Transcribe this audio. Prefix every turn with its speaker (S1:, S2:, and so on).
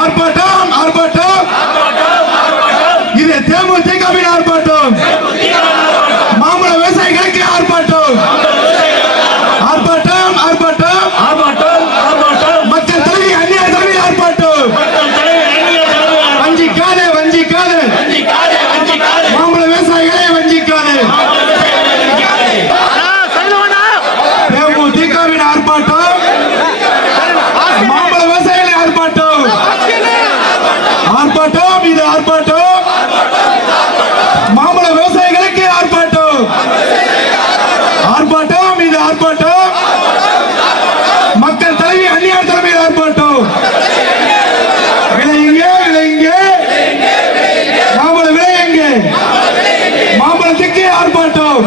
S1: ஆர்ப்பாட்டம் ஆர்ப்பாட்டம் இது தேமுதிகவின் ஆர்ப்பாட்டம். இது ஆர்ப்பாட்டம். மாம்பழ விவசாயிகளுக்கு ஆர்ப்பாட்டம். ஆர்ப்பாட்டம் இது ஆர்ப்பாட்டம். மக்கள் தலைவி அந்நியார் தலைமையில் ஆர்ப்பாட்டம். விலையுங்க விலையுங்க மாம்பழ விலை எங்கே? மாம்பழத்துக்கு ஆர்ப்பாட்டம்.